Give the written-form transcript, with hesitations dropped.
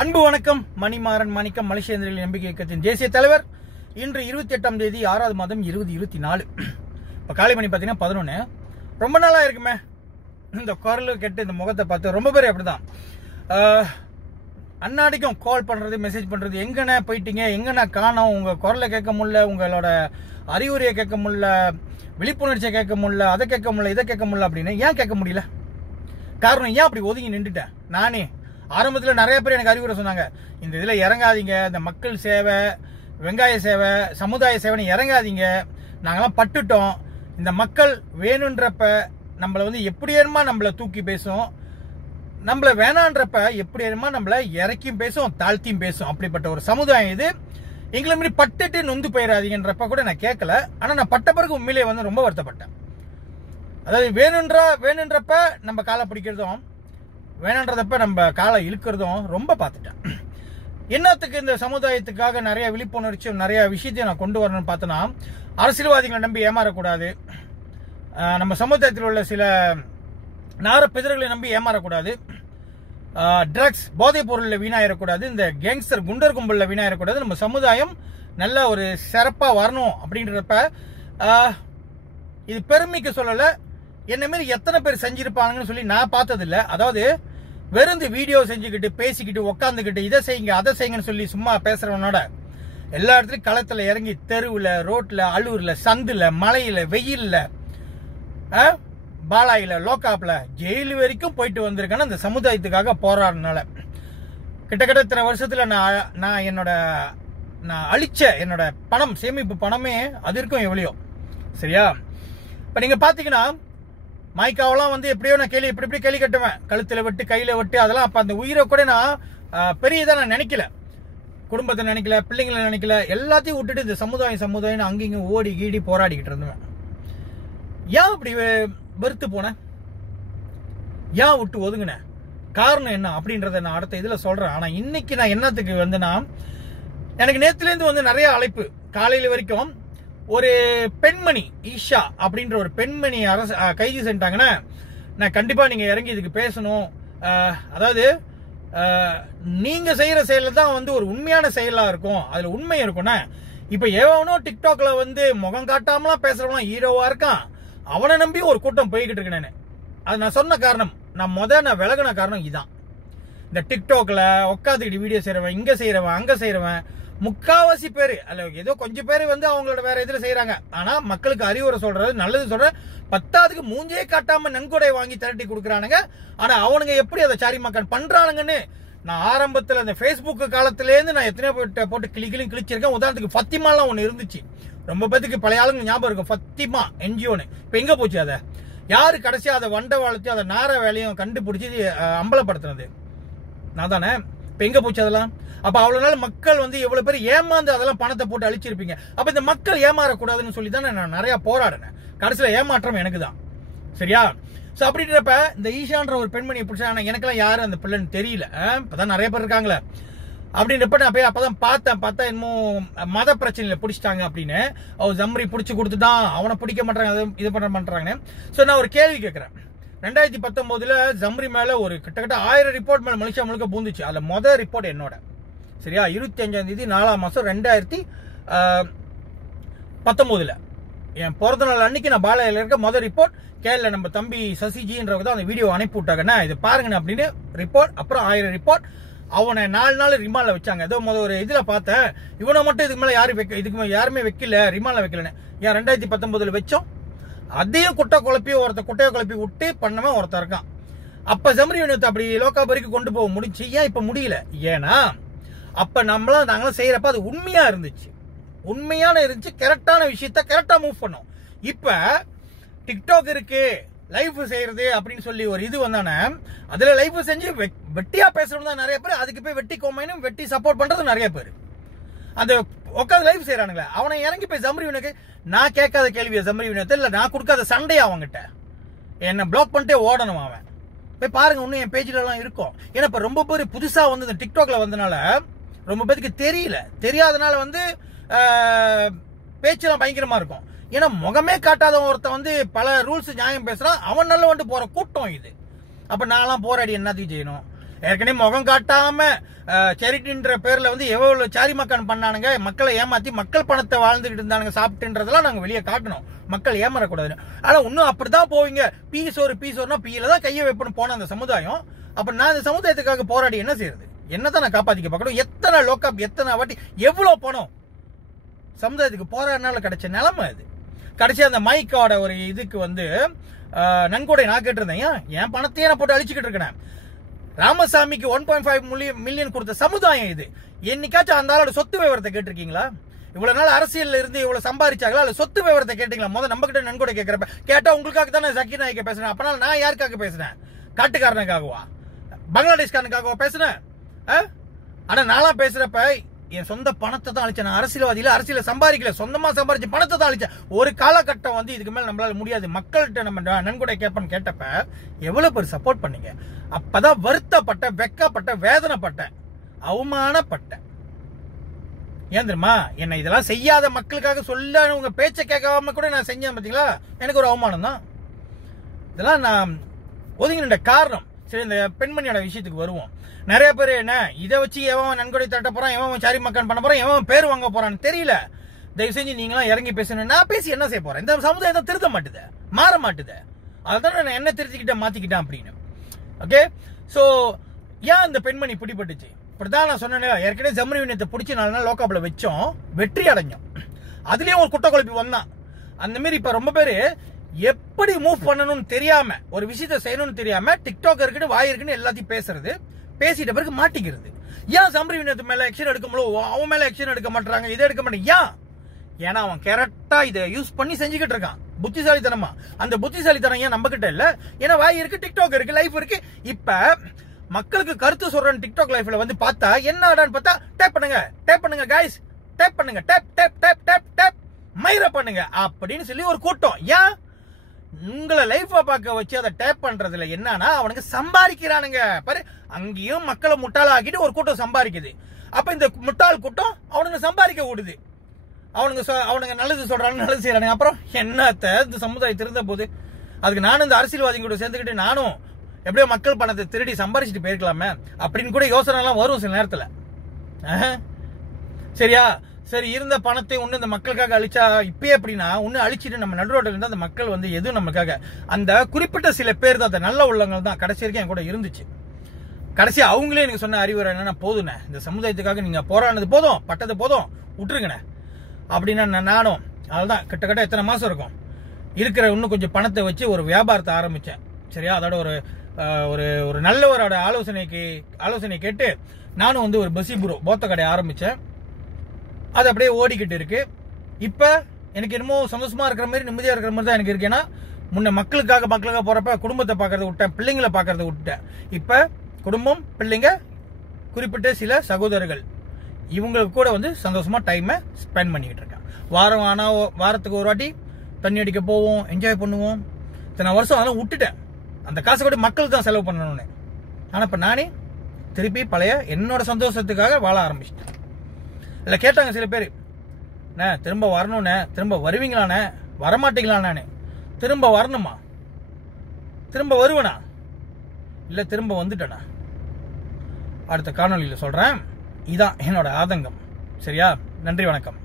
அன்பு வணக்கம். மணிமாறன் மாணிக்கம், மலேசியர்களின் நம்பிக்கை இயக்கத்தின் தேசிய தலைவர். இன்று 28ஆம் தேதி 6வது மாதம் 2024. இப்போ காலை மணி பார்த்தீங்கன்னா 11. ரொம்ப நாளாக இருக்குமே இந்த குரல் கேட்டு இந்த முகத்தை பார்த்து. ரொம்ப பேர் அப்படிதான் அன்னாடிக்கும் கால் பண்ணுறது, மெசேஜ் பண்ணுறது, எங்கண்ணே போயிட்டீங்க, எங்கண்ணே காணோம், உங்கள் குரலை கேட்க முடியல, உங்களோட அறிவுரையை கேட்க முடியல, விழிப்புணர்ச்சியை கேட்க முடியல, அதை கேட்க முடியல, இதை கேட்க முடியல அப்படின்னு. ஏன் கேட்க முடியல? காரணம் ஏன் அப்படி ஒதுங்கி நின்றுட்டேன்? நானே ஆரம்பத்தில் நிறைய பேர் எனக்கு அறிவுரை சொன்னாங்க, இந்த இதில் இறங்காதீங்க, இந்த மக்கள் சேவை, வெங்காய சேவை, சமுதாய சேவைன்னு இறங்காதீங்க, நாங்களாம் பட்டுட்டோம், இந்த மக்கள் வேணுன்றப்ப நம்மளை வந்து எப்படி ஏறுமா நம்மளை தூக்கி பேசும், நம்மளை வேணான்றப்ப எப்படி ஏறுமா நம்மளை இறக்கியும் பேசும், தாழ்த்தியும் பேசும். அப்படிப்பட்ட ஒரு சமுதாயம் இது. எங்களை மாரி பட்டுட்டு நொந்து போயிடாதீங்கன்றப்ப கூட நான் கேட்கல. ஆனால் நான் பட்ட பிறகு உண்மையிலே வந்து ரொம்ப வருத்தப்பட்டேன். அதாவது வேணுன்றப்ப நம்ம காலை பிடிக்கிறதும், வேணான்றதப்ப நம்ம காலை இழுக்கிறதும் ரொம்ப பார்த்துட்டேன். என்னத்துக்கு இந்த சமுதாயத்துக்காக நிறைய விழிப்புணர்ச்சியும் நிறைய விஷயத்தையும் நான் கொண்டு வரணும்னு பார்த்தோன்னா, அரசியல்வாதிகளை நம்பி ஏமாறக்கூடாது, நம்ம சமுதாயத்தில் உள்ள சில நாரப்பிதர்களை நம்பி ஏமாறக்கூடாது, ட்ரக்ஸ் போதைப் பொருளில் வீணாயிடக்கூடாது, இந்த கேங்ஸ்டர் குண்டர் கும்பலில் வீணாயிடக்கூடாது. நம்ம சமுதாயம் நல்ல ஒரு சிறப்பாக வரணும் அப்படின்றப்ப இது பெருமைக்கு சொல்லலை, என்ன மாரி எத்தனை பேர் செஞ்சிருப்பாங்கன்னு சொல்லி நான் பார்த்ததில்லை. அதாவது வெறும் வீடியோ செஞ்சுக்கிட்டு பேசிக்கிட்டு உக்காந்துக்கிட்டு இதை செய்யுங்க அதை செய்யுங்கன்னு சொல்லி சும்மா பேசுறவனோட எல்லா இடத்துலையும் களத்தில் இறங்கி தெருவில், ரோட்டில், அள்ளூரில், சந்தில், மலையில், வெயிலில், பாலாயில், லோக்காப்பில், ஜெயில் வரைக்கும் போயிட்டு வந்திருக்கேன்னா இந்த சமுதாயத்துக்காக போராடினால. கிட்டத்தட்ட இத்தனை வருஷத்தில் நான் அழிச்ச என்னோட பணம், சேமிப்பு பணமே அது இருக்கும் எவ்வளியோ. சரியா? இப்போ நீங்கள் பார்த்தீங்கன்னா மைக்காவெல்லாம் வந்து எப்படியோ நான் இப்படி கேள்வி கட்டுவேன், கழுத்தில் வெட்டு, கையில் வெட்டு, அதெல்லாம். அப்போ அந்த உயிரை கூட நான் பெரியதாக நான் நினைக்கல, குடும்பத்தை நினைக்கல, பிள்ளைங்களை நினைக்கல, எல்லாத்தையும் விட்டுட்டு இந்த சமுதாயம் அங்கேயும் ஓடி கீடி போராடிக்கிட்டு இருந்தேன். ஏன் அப்படி வெறுத்து போனேன்? ஏன் விட்டு ஒதுங்கினேன்? காரணம் என்ன அப்படின்றத நான் அடுத்த இதில் சொல்கிறேன். ஆனால் இன்னைக்கு நான் என்னத்துக்கு வந்துன்னா, எனக்கு நேற்றுலேருந்து வந்து நிறைய அழைப்பு, காலையில் வரைக்கும். ஒரு பெண்மணி ஈஷா அப்படின்ற ஒரு பெண்மணி கைது செஞ்சிட்டாங்கன்னா, நான் கண்டிப்பா நீங்க இறங்கி இதுக்கு பேசணும். அதாவது நீங்க செய்யற செயல தான் வந்து ஒரு உண்மையான செயலா இருக்கும், அதுல உண்மை இருக்கும்னா. இப்ப எவனோ டிக்டாக்ல வந்து முகம் காட்டாமலாம் பேசுறவனா ஹீரோவா இருக்கான், அவனை நம்பி ஒரு கூட்டம் போய்கிட்டு இருக்கு. அது நான் சொன்ன காரணம், நான் விலகின காரணம் இதான். இந்த டிக்டாக்ல உட்காந்துக்கிட்டு வீடியோ செய்யறவன், இங்க செய்யறவன், அங்க செய்யறவன், முக்காவாசி பேரு அல்ல, ஏதோ கொஞ்சம் பேர் வந்து அவங்களோட வேற இதுல செய்யறாங்க. ஆனா மக்களுக்கு அறிவுரை சொல்றது, நல்லது சொல்ற, பத்தாவதுக்கு மூஞ்சே காட்டாம நன்கொடை வாங்கி திரட்டி கொடுக்குறானுங்க. ஆனா அவனுங்க எப்படி அதை சாரி மக்கள் பண்றானுங்கன்னு நான் ஆரம்பத்துல அந்த பேஸ்புக் காலத்திலேருந்து நான் எத்தனையோ போட்டு கிழிச்சிருக்கேன். உதாரணத்துக்கு ஃபத்திமாலாம் ஒண்ணு இருந்துச்சு, ரொம்ப பேத்துக்கு பழைய ஆளுங்க ஞாபகம் இருக்கும், ஃபத்திமா என்ஜிஓன்னு. இப்ப எங்க போச்சு? அதை யாரு கடைசியா அதை வண்டை வளர்த்து அதை நார வேலையும் கண்டுபிடிச்சி அம்பலப்படுத்தினது? நான் தானே. இப்ப எங்க போச்சு அதெல்லாம்? அப்ப அவ்வளவு நாள் மக்கள் வந்து எவ்வளவு பேர் ஏமாந்து அதெல்லாம் பணத்தை போட்டு அழிச்சிருப்பீங்க. அப்ப இந்த மக்கள் ஏமாறக்கூடாதுன்னு சொல்லி தான் நான் நிறைய போராடினேன். கடைசியில ஏமாற்றம் எனக்கு தான். சரியா? சோ அப்படின்றப்ப இந்த ஈஷான்ற ஒரு பெண்மணியை பிடிச்சா, ஆனா எனக்கெல்லாம் யாரும் அந்த பிள்ளைன்னு தெரியல. இப்பதான் நிறைய பேர் இருக்காங்களே அப்படின்றப்ப நான் போய் அப்பதான் பார்த்தா இன்னும் மத பிரச்சனையில பிடிச்சிட்டாங்க அப்படின்னு. அவர் ஜம்ரி பிடிச்சி கொடுத்துட்டான், அவனை பிடிக்க மாட்டாங்க, இது பண்ண மாட்டாங்க. சோ நான் ஒரு கேள்வி கேட்கிறேன். 2019 ஜம்ரி மேல ஒரு கிட்டத்தட்ட 1000 ரிப்போர்ட் மேல மலேசியா முழுக்க பூந்துச்சு. அதுல மொதல் ரிப்போர்ட் என்னோட. சரியா? 25ஆம் தேதி 4ஆம் மாசம் 2019 என் பிறந்த நாள் அன்னைக்கு நான் பாலையில இருக்க முதல் ரிப்போர்ட் கேள்ல நம்ம தம்பி சசிஜின்றவங்க தான் அந்த வீடியோ அனுப்பி விட்டாங்கன்னா, இது பாருங்க அப்படின்னு ரிப்போர்ட். அப்புறம் 1000 ரிப்போர்ட். அவனை 4 நாள் ரிமாண்ட்ல வச்சாங்க. ஏதோ ஒரு இதுல பார்த்தேன், இவனை மட்டும் இதுக்கு மேல யாருமே வைக்கல, ரிமாண்ட்ல வைக்கலன்னு. ஏன் 2019 வச்சோம்? அதையும் குட்டையை குழப்பி விட்டு பண்ணவன் ஒருத்தர் இருக்கான். அப்ப ஜம்ரி யூனியத்தை அப்படி லோக்காபரிக்கு கொண்டு போக முடிஞ்சு. ஏன் இப்ப முடியல? ஏன்னா அப்ப நாங்களும் செய்யறப்ப அது உண்மையா இருந்துச்சு, கரெக்டான விஷயத்த கரெக்டா மூவ் பண்ணோம். இப்ப டிக்டாக் இருக்கு, லைஃப் செய்யறது அப்படின்னு சொல்லி ஒரு இது வந்தானே, அதுல லைஃப் செஞ்சு வெட்டியா பேசுறவங்க தான் நிறைய பேர். அதுக்கு போய் வெட்டி கோமைனும் வெட்டி சப்போர்ட் பண்றது நிறைய பேர். அந்த உட்காந்து லைஃப் செய்யறானுங்களே, அவனை இறங்கி போய் ஜம்ரி யூனியனுக்கு நான் கேட்காத கேள்வியை ஜம்ரி யூனியத்தை இல்ல நான் கொடுக்காத சண்டையா அவங்கிட்ட என்ன பிளாக் பண்ணிட்டே ஓடணும். அவன் போய் பாருங்க, இன்னும் என் பேஜ்ல எல்லாம் இருக்கும். ஏன்னா இப்ப ரொம்ப பேர் புதுசா வந்து இந்த டிக்டாக்ல வந்தனால ரொம்ப பேருக்கு தெரியாதனால வந்து பேச்செல்லாம் பயங்கரமா இருக்கும். ஏன்னா முகமே காட்டாத ஒருத்தன் வந்து பல ரூல்ஸ் நியாயம் பேசுறான், அவன் நல்ல வந்து போற கூட்டம் இது. அப்ப நான்லாம் போராடி என்னத்தையும் செய்யணும்? ஏற்கனவே முகம் காட்டாம சேரிட்டின்ற பேர்ல வந்து எவ்வளவு சாரி மக்கான் பண்ணானுங்க, மக்களை ஏமாத்தி மக்கள் பணத்தை வாழ்ந்துகிட்டு இருந்தானுங்க சாப்பிட்டுன்றதெல்லாம் நாங்க வெளியே காட்டணும், மக்கள் ஏமாறக்கூடாது. ஆனா இன்னும் அப்படிதான் போவீங்க, பீசோர்னா பீல தான் கையை வைப்பணும் போன அந்த சமுதாயம். அப்ப நான் இந்த சமுதாயத்துக்காக போராடி என்ன செய்யறது, என்னதான் நான் காப்பாத்திக்க பார்க்கணும்? எத்தனை லோக்கப், எத்தனை வாட்டி, எவ்வளவு பணம் சமுதாயத்துக்கு போராடினால கிடைச்ச நிலைமை அது. கடைசி அந்த மைக்கோட ஒரு இதுக்கு வந்து நன்கொடை நான் கேட்டிருந்தேன், என் பணத்தையே நான் போட்டு அழிச்சுக்கிட்டு இருக்கேன். ராமசாமிக்கு 1.5 மில்லியன் கொடுத்த சமுதாயம் இது. என்னைக்காச்சும் அந்த ஆளோட சொத்து விவரத்தை கேட்டிருக்கீங்களா? இவ்வளவு நாள் அரசியல் இருந்து இவ்வளவு சம்பாதிச்சாங்களா? அல்ல சொத்து விவரத்தை கேட்டீங்களா? முதல்ல நம்ம கிட்ட நன்கொடை கேட்கிறப்ப கேட்டா உங்களுக்காக தானே ஜக்கீர் நாயக்க பேசுறேன். அப்பனால நான் யாருக்காக பேசுறேன்? காட்டுக்காரனுக்காகவா, பங்களாதேஷ்காரனுக்காகவா பேசுறேன்? ஆனா நான்லாம் பேசுறப்ப என் சொந்த பணத்தை தான் அழிச்சேன். நான் அரசியல்வாதியில அரசியல சம்பாதிக்கல, சொந்தமா சம்பாதிச்ச பணத்தை தான் அழிச்சேன். ஒரு காலகட்டம் வந்து இதுக்கு மேல நம்மளால முடியாது, மக்கள்கிட்ட நம்ம நன்கொடை கேட்பேன்னு கேட்டப்ப எவ்வளவு பேர் சப்போர்ட் பண்ணீங்க. அப்பதான் வருத்தப்பட்ட, வெக்கப்பட்ட, வேதனைப்பட்டேன், அவமானப்பட்டேன். ஏன் தெரியுமா? என்ன இதெல்லாம் செய்யாத மக்களுக்காக சொல்ல உங்க பேச்சை கேட்காம கூட நான் செஞ்சேன் பாத்தீங்களா, எனக்கு ஒரு அவமானம் தான். இதெல்லாம் நான் ஒதுங்கின காரணம். சரி, இந்த பெண்மணியோட விஷயத்துக்கு வருவோம். நிறைய பேர் என்ன இதை வச்சு எவன் நன்கொடை தட்ட போறான், எவன் சாரி மக்கான் பண்ண போறான், எவன் பேர் வாங்க போறான்னு தெரியல. தயவு செஞ்சு நீங்களாம் இறங்கி பேசணும். நான் பேசி என்ன செய்ய போறேன்? இந்த சமுதாயத்தை திருத்த மாட்டுது, மாற மாட்டுது. அதுதான் நான் என்ன திருத்திக்கிட்டேன், மாத்திக்கிட்டேன் அப்படின்னு. ஓகே, சோ ஏன் இந்த பெண்மணி பிடிபட்டுச்சு? இப்படிதான் நான் சொன்னேன், ஏற்கனவே ஜம்ரிவினத்தை பிடிச்சி 4 நாள் லோக்காப்ல வச்சோம், வெற்றி அடைஞ்சோம். அதுலயும் ஒரு குட்ட குழப்பி வந்தான். அந்த மாதிரி இப்ப ரொம்ப பேரு எப்படி மூவ் பண்ணணும்னு தெரியாம, ஒரு விஷயத்தை செய்யணும்னு தெரியாம, டிக்டாக் இருக்குன்னு வாய் இருக்குன்னு எல்லாத்தையும் பேசுறது, பேசிட்ட பிறகு மாட்டிக்கிறது. ஏன் ஜம்ரிவினத்து மேல ஆக்ஷன் எடுக்கும்போது அவன் மேல ஆக்ஷன் எடுக்க மாட்டாங்க, இதை எடுக்க மாட்டாங்க? ஏன்? ஏன்னா அவன் கரெக்டா இதை யூஸ் பண்ணி செஞ்சுக்கிட்டு இருக்கான், புத்திசாலித்தனமா. அந்த புத்திசாலித்தனம் ஏன் நம்ம கிட்ட இல்ல? ஏன்னா வாய் இருக்கு, டிக்டாக் இருக்கு, லைஃப் இருக்கு. இப்ப மக்களுக்கு கருத்து சொல்றேன் டிக்டாக் லைஃப்ல வந்து பார்த்தா என்ன ஆடான்னு பார்த்தா, டேப் பண்ணுங்க கைஸ், டேப் பண்ணுங்க, tap tap tap tap tap மயிர பண்ணுங்க அப்படின்னு சொல்லி ஒரு கூட்டம். ஏன்? உங்களை லைஃப பார்க்க வச்சு அதை டேப் பண்றதுல என்னன்னா அவனுக்கு சம்பாதிக்கிறானுங்க பாரு. அங்கேயும் மக்களை முட்டாளாக்கிட்டு ஒரு கூட்டம் சம்பாதிக்குது. அப்ப இந்த முட்டாள் கூட்டம் அவனுங்க சம்பாதிக்க விடுது. அவனுங்க நல்லது சொல்றாங்க, நல்லது செய்யறானுங்க. அப்புறம் என்னத்த இந்த சமுதாயம் திருந்த போது? அதுக்கு நானும் இந்த அரசியல்வாதிங்க கூட சேர்ந்துக்கிட்டு நானும் எப்படியோ மக்கள் பணத்தை திருடி சம்பாதிச்சுட்டு போயிருக்கலாமே அப்படின்னு கூட யோசனை எல்லாம் வரும் சில நேரத்துல. சரியா? சரி, இருந்த பணத்தை ஒண்ணு இந்த மக்களுக்காக அழிச்சா இப்பயே எப்படின்னா ஒண்ணு அழிச்சிட்டு நம்ம நடுரோட்டில் இருந்தா அந்த மக்கள் வந்து எதுவும் நமக்காக, அந்த குறிப்பிட்ட சில பேர் தான், அந்த நல்ல உள்ளங்கள் தான் கடைசி வரைக்கும் என் கூட இருந்துச்சு. கடைசி அவங்களே எனக்கு சொன்ன அறிவுரை என்னன்னா, போதுண்ணே இந்த சமுதாயத்துக்காக நீங்க போராடினது போதும், பட்டது போதும், விட்டுருங்கண்ணே அப்படின்னா நானும் அதுதான் கிட்டத்தட்ட எத்தனை மாசம் இருக்கும் இருக்கிற இன்னும் கொஞ்சம் பணத்தை வச்சு ஒரு வியாபாரத்தை ஆரம்பிச்சேன். சரியா? அதோட ஒரு நல்லவரோட ஆலோசனை கேட்டு நானும் வந்து ஒரு பசிபுரோ போத்த கடை ஆரம்பிச்சேன். அது அப்படியே ஓடிக்கிட்டு இருக்கு. இப்ப எனக்கு என்னமோ சந்தோஷமா இருக்கிற மாதிரி, நிம்மதியா இருக்கிற மாதிரி தான் எனக்கு இருக்கு. ஏன்னா முன்ன மக்களுக்காக போறப்ப குடும்பத்தை பாக்குறத விட்டேன், பிள்ளைங்களை பாக்குறத விட்டுட்டேன். இப்ப குடும்பம், பிள்ளைங்க, குறிப்பிட்ட சில சகோதரர்கள், இவங்களுக்கு கூட வந்து சந்தோஷமா டைமை ஸ்பெண்ட் பண்ணிக்கிட்டு இருக்கேன். வாரத்துக்கு ஒரு வாட்டி தண்ணி அடிக்க போவோம், என்ஜாய் பண்ணுவோம். இத்தனை வருஷம் அதெல்லாம் விட்டுட்டேன். அந்த காசை கூட மக்களுக்கு தான் செலவு பண்ணணும்னு. ஆனா இப்ப நானே திருப்பி பழைய என்னோட சந்தோஷத்துக்காக வாழ ஆரம்பிச்சிட்டேன். இல்ல கேட்டாங்க சில பேர், திரும்ப வரணும்னே, திரும்ப வருவீங்களானே, வரமாட்டீங்களானே. திரும்ப வரணுமா? திரும்ப வருவேனா? இல்ல திரும்ப வந்துட்டேனா? அடுத்த காணொலியில் சொல்றேன். இதான் என்னோட ஆதங்கம். சரியா? நன்றி, வணக்கம்.